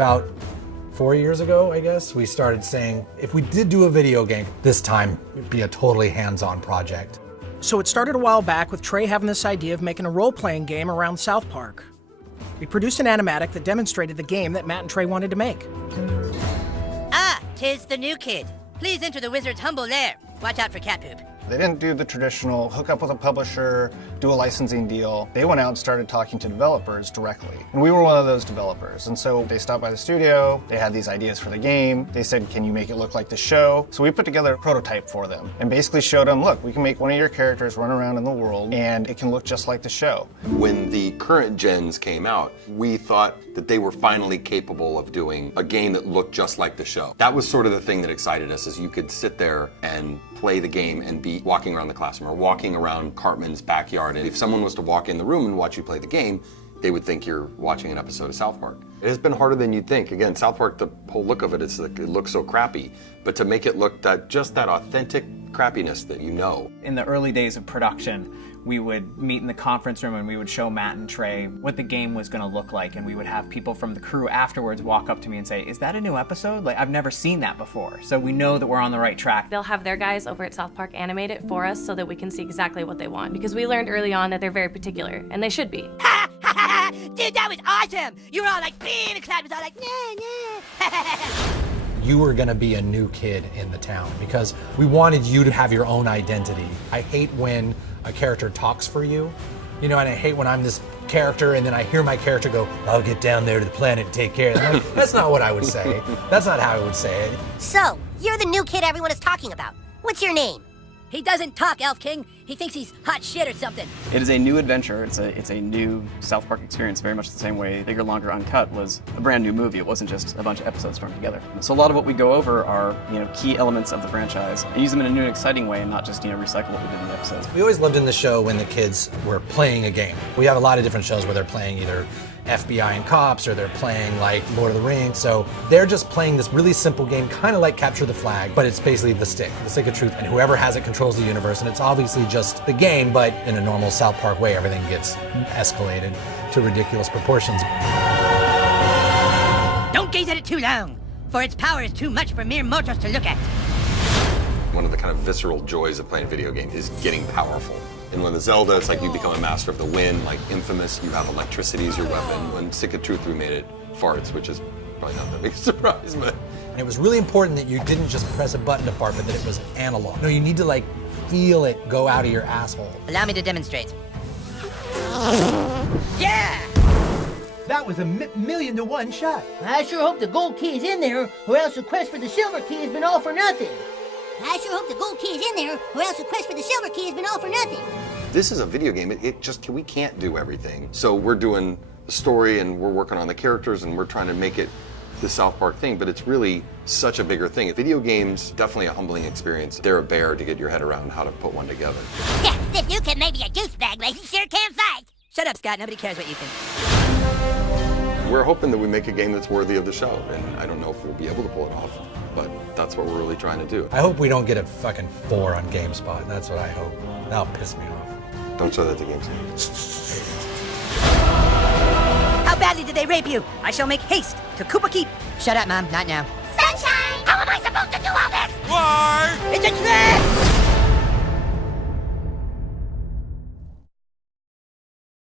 about 4 years ago, I guess, we started saying, if we did do a video game, this time it'd be a totally hands-on project. So it started a while back with Trey having this idea of making a role-playing game around South Park. We produced an animatic that demonstrated the game that Matt and Trey wanted to make. Ah, 'tis the new kid. Please enter the wizard's humble lair. Watch out for cat poop. They didn't do the traditional hook up with a publisher, do a licensing deal. They went out and started talking to developers directly. And we were one of those developers. And so they stopped by the studio, they had these ideas for the game. They said, can you make it look like the show? So we put together a prototype for them and basically showed them, look, we can make one of your characters run around in the world and it can look just like the show. When the current gens came out, we thought that they were finally capable of doing a game that looked just like the show. That was sort of the thing that excited us, is you could sit there and play the game and be walking around the classroom or walking around Cartman's backyard. And if someone was to walk in the room and watch you play the game, they would think you're watching an episode of South Park. It has been harder than you'd think. Again, South Park, the whole look of it, is like, it looks so crappy. But to make it look just that authentic crappiness that you know. In the early days of production, we would meet in the conference room and we would show Matt and Trey what the game was going to look like, and we would have people from the crew afterwards walk up to me and say, is that a new episode? Like, I've never seen that before. So we know that we're on the right track. They'll have their guys over at South Park animate it for us so that we can see exactly what they want, because we learned early on that they're very particular, and they should be. Ha ha ha! Dude, that was awesome! You were all like, and the crowd was all like, nah. You were gonna be a new kid in the town because we wanted you to have your own identity. I hate when a character talks for you, you know, and I hate when I'm this character and then I hear my character go, I'll get down there to the planet and take care of them. That's not what I would say. That's not how I would say it. So, you're the new kid everyone is talking about. What's your name? He doesn't talk, Elf King. He thinks he's hot shit or something. It is a new adventure. It's a new South Park experience, very much the same way Bigger, Longer, Uncut was a brand new movie. It wasn't just a bunch of episodes thrown together. So a lot of what we go over are, key elements of the franchise and use them in a new and exciting way, and not just, recycle what we did in the episodes. We always loved in the show when the kids were playing a game. We have a lot of different shows where they're playing either FBI and cops, or they're playing like Lord of the Rings. So they're just playing this really simple game, kind of like Capture the Flag, but it's basically the stick of truth, and whoever has it controls the universe, and it's obviously just the game, but in a normal South Park way, everything gets escalated to ridiculous proportions. Don't gaze at it too long, for its power is too much for mere mortals to look at. One of the kind of visceral joys of playing a video game is getting powerful. And when the Zelda, it's like you become a master of the wind, like Infamous, you have electricity as your weapon. When Stick of Truth, we made it farts, which is probably not that big a surprise, but. And it was really important that you didn't just press a button to fart, but that it was analog. No, you need to like feel it go out of your asshole. Allow me to demonstrate. Yeah! That was a million to one shot. I sure hope the gold key is in there, or else the quest for the silver key has been all for nothing. I sure hope the gold key is in there, or else the quest for the silver key has been all for nothing. This is a video game. We can't do everything. So we're doing the story and we're working on the characters and we're trying to make it the South Park thing, but it's really such a bigger thing. Video games, definitely a humbling experience. They're a bear to get your head around how to put one together. Yeah, this new kid may be a douchebag, but he sure can fight. Shut up, Scott. Nobody cares what you think. We're hoping that we make a game that's worthy of the show, and I don't know if we'll be able to pull it off, but that's what we're really trying to do. I hope we don't get a fucking 4 on GameSpot. That's what I hope. That'll piss me off. Don't show that to GameSpot. How badly did they rape you? I shall make haste to Koopa Keep. Shut up, Mom. Not now. Sunshine! How am I supposed to do all this? Why? It's a trick!